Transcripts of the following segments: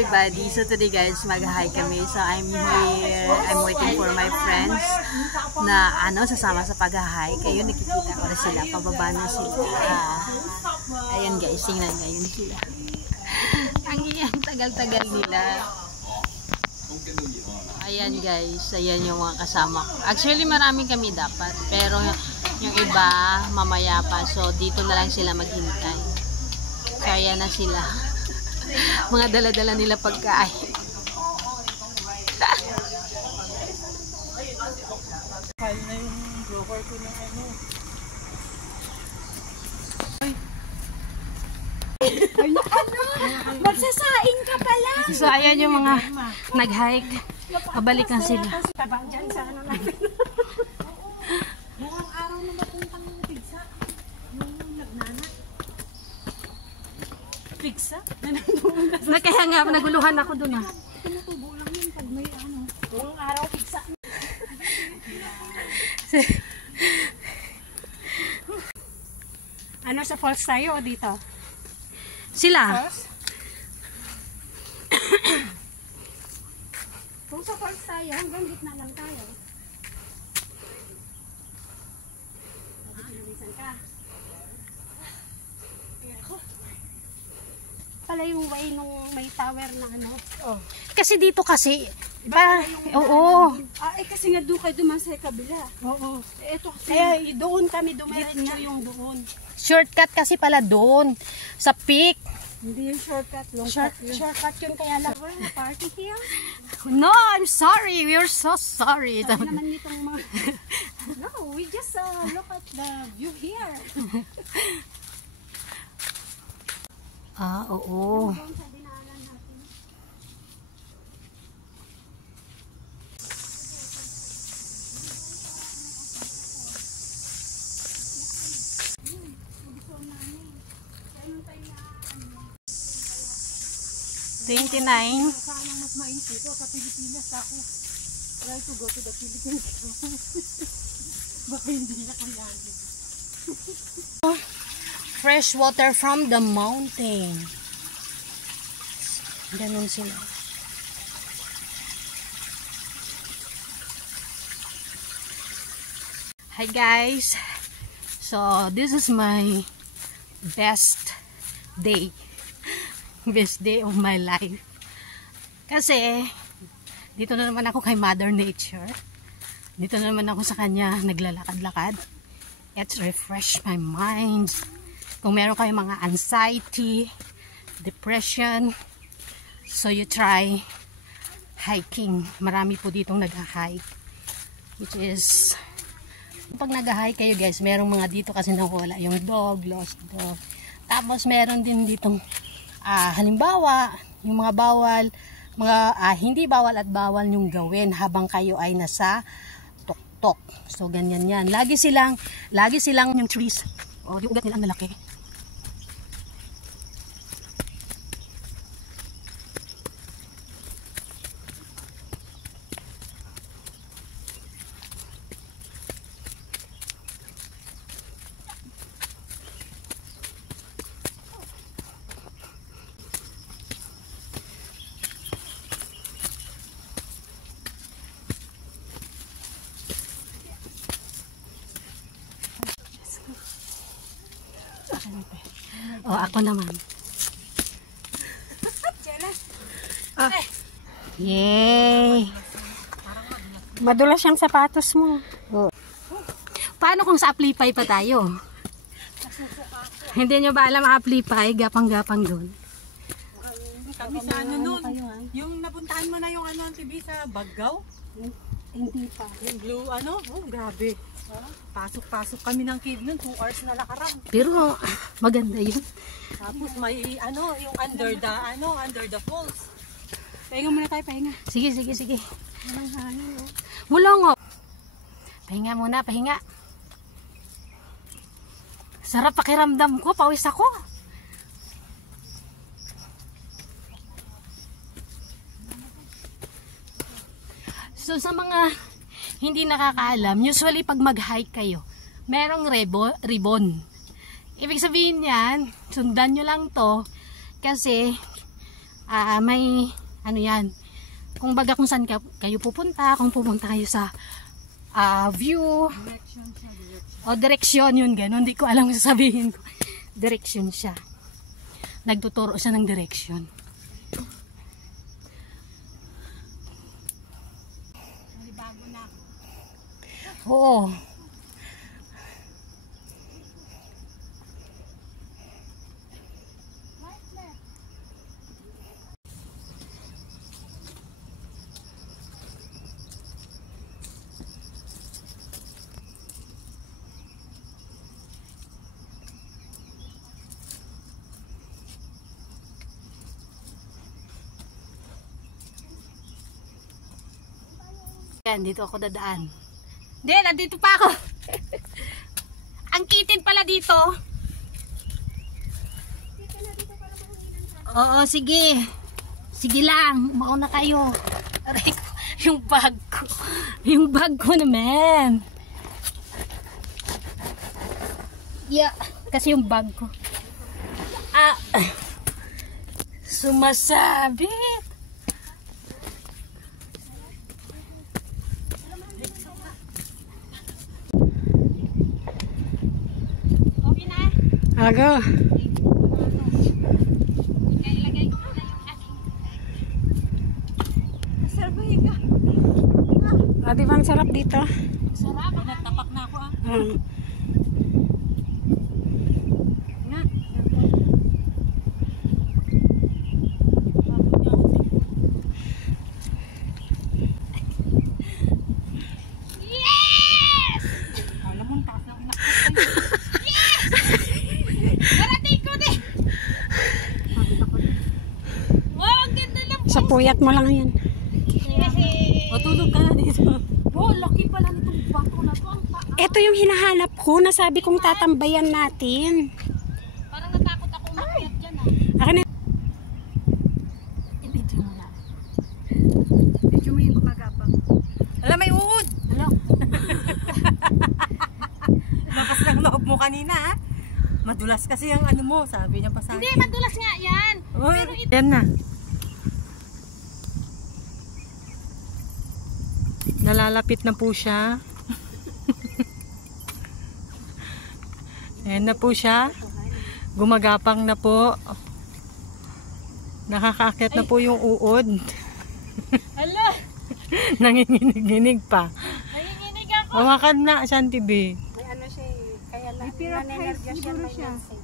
everybody. So today guys, mag-hike kami. So I'm here, I'm waiting for my friends na sasama sa pag-hike. Ayun, nakikita ko na sila, pababa na sila. Ayan guys, tingnan ngayon sila. Ang tagal-tagal nila. Ayan guys, ayan yung mga kasama ko. Actually marami kami dapat, pero yung iba mamaya pa. So dito na lang sila maghintay. So ayan na sila. Mga dala-dala nila pagkain. Kaya na yung blower ko ng ano. Magsasaing ka pala. So ayan yung mga nag-hike. Pabalik na sila. Tabang dyan sa ano natin. Buong araw na mapuntang yung pigsa. Yung nagnana. Pigsa? Kaya nga, naguluhan ako dun ah. Tumutubo lang yun pag may ano. Buong araw pigsa. Ano sa falls tayo o dito? Sila? Kung sa falls tayo, hanggang gitna lang tayo. Pinabisan ka. Pala yung way nung may tower na ano. Oh. Kasi dito kasi, oo. Kasi nga doon kayo duman sa kabila. Oo. Ito kasi. Doon kami dumiretso yung doon. Shortcut kasi pala doon. Sa peak. Hindi yung shortcut. Shortcut yun kaya lang. Party here? No, I'm sorry. We're so sorry. Sabi naman nitong mga... No, we just look at the view here. Oo. $29. Mas mainit ito sa Pilipinas ako. Try to go to the Philippines. Baka hindi na kayanin. Fresh water from the mountain. Ganun sila. Hi guys. So this is my best day. Best day of my life. Kasi dito na naman ako kay Mother Nature. Dito na naman ako sa kanya naglalakad-lakad. It's refresh my mind. Kung meron kayong mga anxiety, depression, so you try hiking. Marami po ditong nag-hike. Which is, pag nag-hike kayo guys, merong mga dito kasi nawala. Yung dog, lost dog. Tapos meron din ditong, halimbawa, yung mga bawal, hindi bawal at bawal yung gawin habang kayo ay nasa tuktok. So ganyan yan. Lagi silang yung trees. Yung ugat nila ang lalaki. Ako naman. Yay! Madulas yung sapatos mo. Paano kung sa Aplipay pa tayo? Hindi nyo ba alam Aplipay? Gapang-gapang doon. Kami sa ano nun? Yung napuntahan mo na yung ano, TV sa Baggaw? Hindi pa. Yung blue ano? Oh, grabe. Pasok-pasok kami ng cave nun, 2 hours na lakaran. Pero maganda yun. Tapos may ano, yung under the falls. Pahinga muna tayo, pahinga. Sige. Walang hangin, no? Mulong. Pahinga muna, pahinga. Sarap pakiramdam ko, pawis ako. So sa mga hindi nakakaalam, usually pag mag-hike kayo, merong ribbon. Ibig sabihin yan, sundan nyo lang to kasi may ano yan, kung baga kung saan kayo pupunta, kung pupunta kayo sa view o direksyon, yun gano'n, hindi ko alam kung sasabihin ko. Direksyon siya, nagtuturo siya ng direksyon. Bago na. Oo. Yan, dito ako dadaan. Hindi, nandito pa ako. Ang kitid pala dito. Oo, sige. Sige lang, mauna kayo. Aray ko, yung bag ko. Yung bag ko naman. Yeah, kasi yung bag ko. Sumasabit. Aga. Masarap ba higa? Di ba ang sarap dito? Sarap. Nagtapak na ako Nga. Yes! Alam mo, taas na unak. Sa puyat mo lang yan. O, tulog ka na dito. Oh, laki pala nitong bato na to. Ito yung hinahanap ko, nasabi kong tatambayan natin. Parang natakot ako umakyat dyan Akin na. I-video mo na. Medyo mo yung gumagapang. Alam, may uod. Hello? Lakas ng loob mo kanina, ha? Madulas kasi ang ano mo, sabi niya pa sa akin. Hindi, madulas nga yan. Pero yan na. Nalalapit na po siya. Ayan na po siya. Gumagapang na po. Nakakaakyat na po yung uod. Hala, Nanginginig pa. nanginginig ako. Hawakan na, Shanti B. May ano siya kaya lang nanenergya siya may nansi.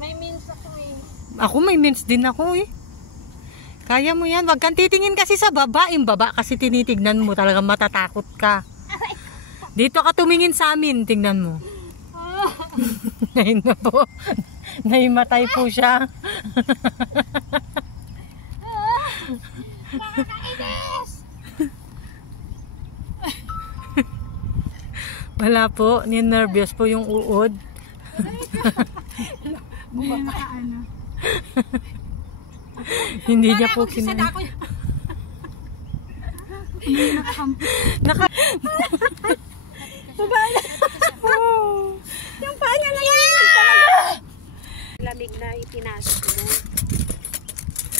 May means ako eh. Ako may mins din ako eh. Kaya mo yan. Wag kang titingin kasi sa baba. Yung baba kasi tinitignan mo. Talagang matatakot ka. Dito ka tumingin sa amin. Tingnan mo. Ngayon na po. Naimatay po siya. Nakakainis! Wala po. Ni-nervous po yung uod. Hindi na nakaano. Hindi niya po kinain. Naka... Yung paa niya lang talaga. Lamig na ipinasok mo.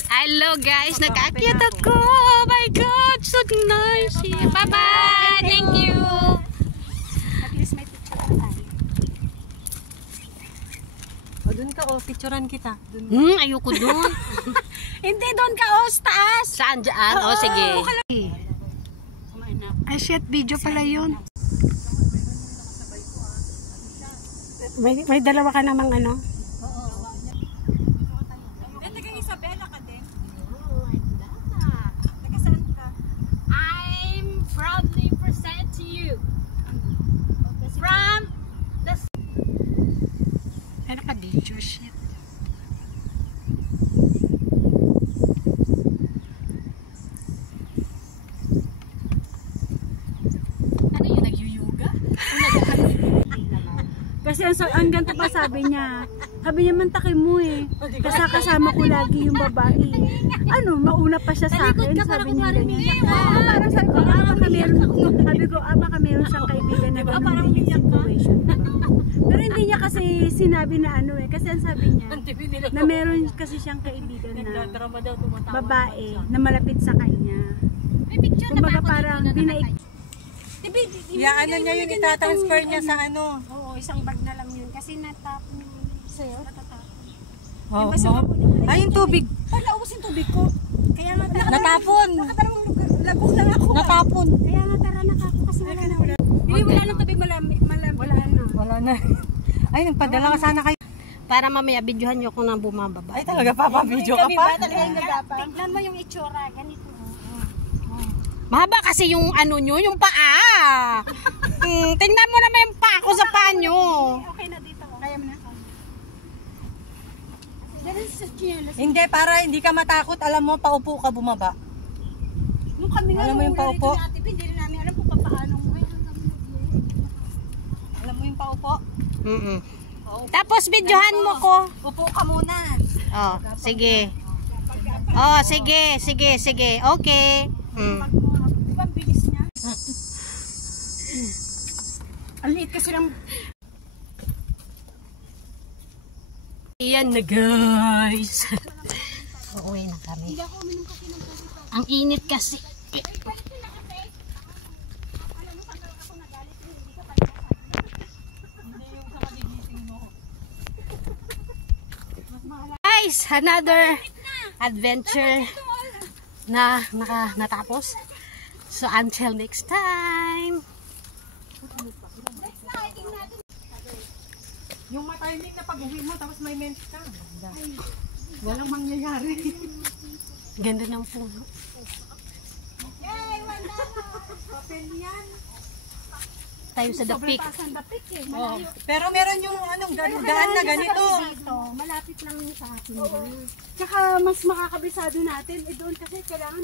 Hello guys, nakaakyat ako. Oh my god, so nice. Bye-bye. Thank you. At least may picture na tayo. O, dun ka, o. Picturean kita. Dun. Ayoko dun. Hindi, doon ka sa taas. Saan dyan? O, sige. Kumain na. Ay shit, video pala yun. May dalawa ka namang ano? I'm proudly present to you from the... Ay, naka-video shit. Ano yun, nag-yoga? Kasi ang ganito pa sabi niya. Sabi niya, mantakin mo eh. Kasi kasama ko lagi yung babae. Ano, mauna pa siya sa akin. Sabi niya ganyan. Parang sabi ko, baka meron siyang kaibigan na gano'n din yung situation. Diba? Pero hindi niya kasi sinabi na ano eh. Kasi ang sabi niya, na meron kasi siyang kaibigan na babae na malapit sa kanya. Kumbaga parang binaig. Ano niya yung itatransfer niya sa ano? Oo, isang bag na lang yun. Kasi natapon yung sa'yo, natatapon. Oh, ay, yung tubig. Para ubos yung tubig ko. Kaya nga Natapon. nakadalawang lagok lang ako. Natapon. Kaya nga tara na ako kasi wala na. Hindi, wala nang tubig malamig. Wala na. Ay, nagpadala ka sana kayo. Para mamaya videohan nyo kung nang bumababa. Ay, talaga papabidyo ka pa? Tignan mo yung itsura, ganito. Mahaba kasi yung ano nyo, yung paa. Tingnan mo naman yung paa ko sa paa nyo. Okay na dito. Kaya mo na. Ganun sa chinelas. Hindi, para hindi ka matakot. Alam mo, paupo ka bumaba. Nung kami nga, Alam mo yung paupo? hindi rin namin alam kung paano. Alam mo yung paupo? Tapos videohan mo ko. Upo ka muna. Oh, sige. Oh, sige. Okay. Diba bilis niya? Ang liit kasi ng... Ayan na guys. Uuwi na kami. Ang init kasi. Guys, another adventure na natapos. So until next time. Yung matahimik na pag-uwi mo, tapos may mens ka. Walang mangyayari. Ganda ng puno. Yay! Wala na! Papel yan. Tayo sa dapik. Pasan dapik eh. Oh. Pero meron yung daan na ganito. Dito, malapit lang sa akin. Tsaka mas makakabisado natin. Doon kasi kailangan